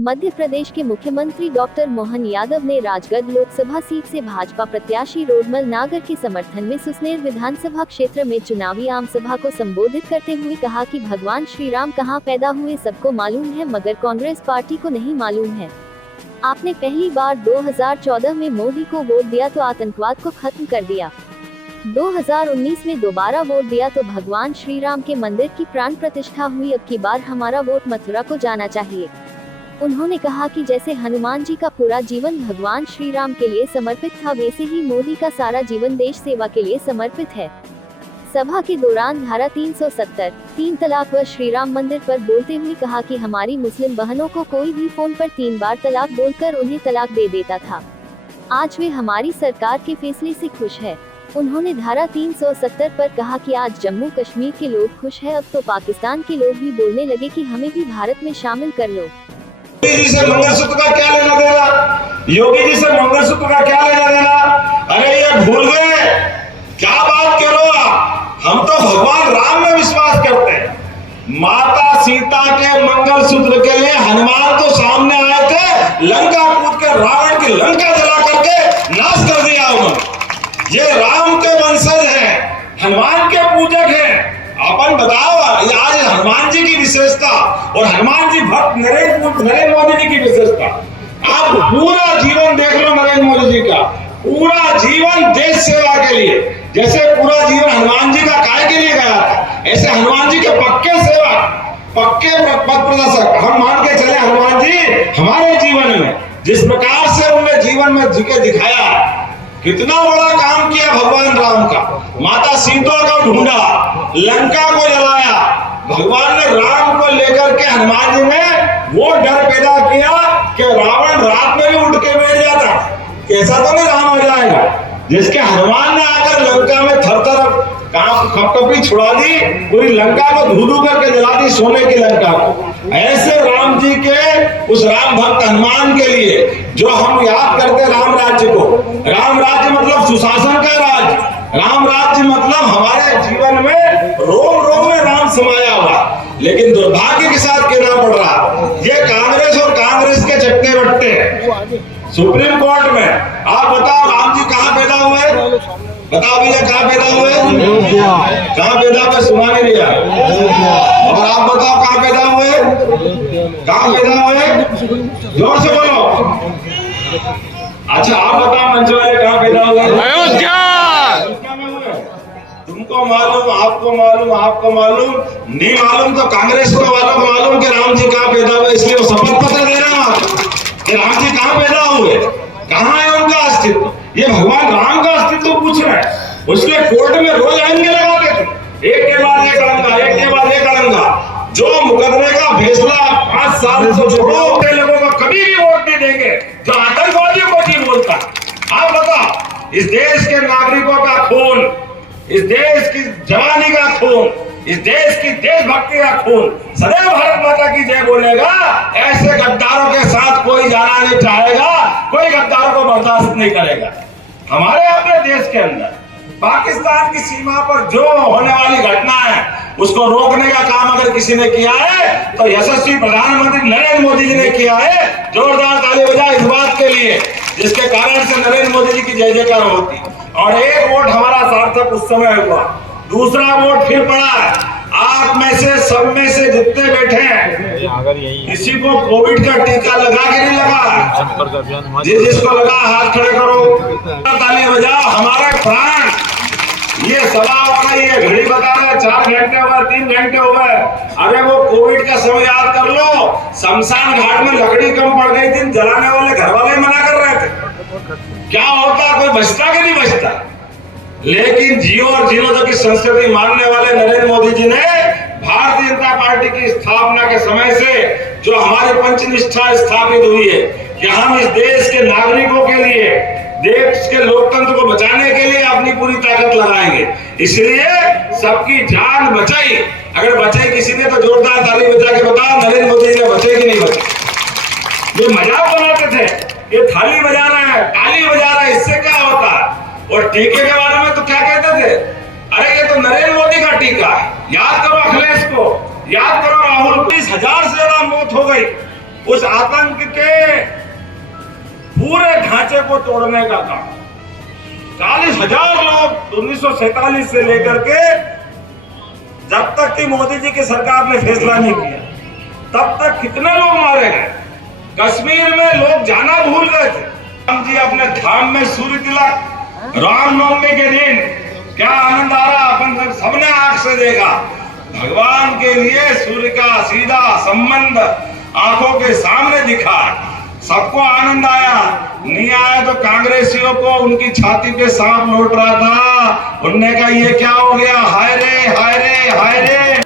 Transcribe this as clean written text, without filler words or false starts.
मध्य प्रदेश के मुख्यमंत्री डॉक्टर मोहन यादव ने राजगढ़ लोकसभा सीट से भाजपा प्रत्याशी रोडमल नागर के समर्थन में सुसनेर विधानसभा क्षेत्र में चुनावी आम सभा को संबोधित करते हुए कहा कि भगवान श्री राम कहाँ पैदा हुए सबको मालूम है, मगर कांग्रेस पार्टी को नहीं मालूम है। आपने पहली बार 2014 में मोदी को वोट दिया तो आतंकवाद को खत्म कर दिया। 2019 में दोबारा वोट दिया तो भगवान श्री राम के मंदिर की प्राण प्रतिष्ठा हुई। अब की बार हमारा वोट मथुरा को जाना चाहिए। उन्होंने कहा कि जैसे हनुमान जी का पूरा जीवन भगवान श्री राम के लिए समर्पित था, वैसे ही मोदी का सारा जीवन देश सेवा के लिए समर्पित है। सभा के दौरान धारा 370 3 तलाक व श्री राम मंदिर पर बोलते हुए कहा कि हमारी मुस्लिम बहनों को कोई भी फोन पर 3 बार तलाक बोलकर उन्हें तलाक दे देता था। आज वे हमारी सरकार के फैसले से खुश है। उन्होंने धारा 370 पर कहा कि आज जम्मू कश्मीर के लोग खुश है, अब तो पाकिस्तान के लोग भी बोलने लगे कि हमें भी भारत में शामिल कर लो। योगी जी से मंगलसूत्र का क्या लेना देना? योगी जी से मंगलसूत्र का क्या लेना देना? अरे ये भूल गए, क्या बात करो आप? हम तो भगवान राम में विश्वास करते हैं। माता सीता के मंगलसूत्र के लिए हनुमान तो सामने आए थे, लंका कूद के रावण की लंका जला करके नाश कर दिया उन्होंने। ये राम के वंशज हैं, हनुमान के पूजक हैं। अपन बताओ, आज हनुमान जी की विशेषता और हनुमान जी भक्त नरेंद्र मोदी जी की विशेषता। आप पूरा जीवन देख लो नरेंद्र मोदी जी का, पूरा जीवन देश सेवा के लिए। जैसे पूरा जीवन हनुमान जी का काय के लिए गया था, ऐसे हनुमान जी के पक्के सेवा, पक्के पथ प्रदर्शक हम मान के चले। हनुमान जी हमारे जीवन में जिस प्रकार से उन्होंने जीवन में जी के दिखाया, कितना बड़ा काम किया भगवान राम का। माता सीता को ढूंढा, लंका को जलाया। भगवान ने राम को लेकर के हनुमान जी ने वो डर पैदा किया कि रावण रात में भी उठ के बैठ जाता। कैसा तो नहीं राम हो जाएगा, जिसके हनुमान ने आकर लंका में थर थर खपखपी छुड़ा दी, पूरी लंका को धू धू करके जला दी, सोने की लंका को। ऐसे राम जी के उस राम भक्त हनुमान के लिए जो हम याद करते राम राज्य को। राम राज्य मतलब सुशासन का राज्य, राम राज्य मतलब हमारे जीवन में रोम रोम में राम समाया हुआ। लेकिन दुर्भाग्य के साथ कहना पड़ रहा, ये कांग्रेस और कांग्रेस के चट्टे बट्टे सुप्रीम कोर्ट में। आप बताओ राम जी कहाँ पैदा हुए? बताओ भैया कहाँ पैदा हुए? कहाँ पैदा हुए? सुना नहीं दिया। और आप बताओ कहाँ पैदा हुए? कहाँ पैदा हुए? जोर से बोलो। अच्छा आप बताओ मंच वाले कहाँ पैदा हुए? अयोध्या में हुए। तुमको मालूम, आपको मालूम, आपको मालूम नहीं मालूम तो कांग्रेस को वालों को मालूम कि राम जी कहाँ पैदा हुए। इसलिए वो शपथ पत्र दे रहा हूँ कि राम जी कहाँ पैदा हुए, कहाँ है उनका अस्तित्व। ये भगवान राम का अस्तित्व पूछ रहे हैं। उसके कोर्ट में रोज आएंगे लगाते थे, एक के बाद एक अड़ंगा, एक के बाद एक अड़ंगा। जो मुकदमे का फैसला 5 साल से छोड़ो, लोगों को कभी भी वोट नहीं देंगे जो आतंकवादियों को नहीं बोलता। आप बताओ, इस देश के नागरिकों का खून, इस देश की जवानी का खून, इस देश की देशभक्ति का खून सदैव भारत माता की जय बोलेगा। ऐसे गद्दारों के साथ कोई जाना नहीं चाहेगा, कोई गद्दारों को बर्दाश्त नहीं करेगा। हमारे अपने देश के अंदर पाकिस्तान की सीमा पर जो होने वाली घटना है, उसको रोकने का काम अगर किसी ने किया है तो यशस्वी प्रधानमंत्री नरेंद्र मोदी जी ने किया है। जोरदार ताली बजाएं इस बात के लिए, जिसके कारण से नरेंद्र मोदी जी की जय जयकार होती। और एक वोट हमारा सार्थक उस समय हुआ, दूसरा वोट फिर पड़ा है। आप में से सब में से जितने बैठे हैं, किसी को कोविड का टीका लगा के नहीं लगा? जिसको लगा हाथ खड़े करो, ताली बजाओ। हमारे प्राण, ये सभा हो गई है, घड़ी बता रहे 4 घंटे हो गए, 3 घंटे हो गए। अरे वो कोविड का समय याद कर लो, शमशान घाट में लकड़ी कम पड़ गई थी, जलाने वाले घर वाले मना कर रहे थे। क्या होता, कोई बचता कि नहीं बचता? लेकिन जियो और जीरो की संस्कृति मानने वाले नरेंद्र मोदी जी ने भारतीय जनता पार्टी की स्थापना के समय से जो हमारी पंचनिष्ठा स्थापित हुई है कि हम इस देश के नागरिकों के लिए, देश के लोकतंत्र को बचाने के लिए अपनी पूरी ताकत लगाएंगे। इसलिए सबकी जान बचाई। अगर बचाई किसी ने तो जोरदार ताली बजा के बताओ नरेंद्र मोदी जी ने बचे कि नहीं बचे। ये मजाक बनाते थे, ये थाली बजा रहे हैं, ताली बजा रहे हैं, इससे क्या होता है? और टीके के बारे में तो क्या कहते थे? अरे ये तो नरेंद्र मोदी का टीका है। याद करो अखिलेश को, याद करो राहुल को। 20,000 से ज्यादा मौत हो गई उस आतंक के पूरे ढांचे को तोड़ने का काम। 40,000 लोग 1947 से लेकर के जब तक कि मोदी जी की सरकार ने फैसला नहीं किया तब तक कितने लोग मारे गए। कश्मीर में लोग जाना भूल गए थे। राम जी अपने धाम में सूर्य तिलक, रामनवमी के दिन क्या आनंद आ रहा अपन सबने आंख से देखा। भगवान के लिए सूर्य का सीधा संबंध आंखों के सामने दिखा, सबको आनंद आया। नहीं आया तो कांग्रेसियों को उनकी छाती पे सांप लौट रहा था। उनने कहा ये क्या हो गया, हाय रे हाय रे हाय रे।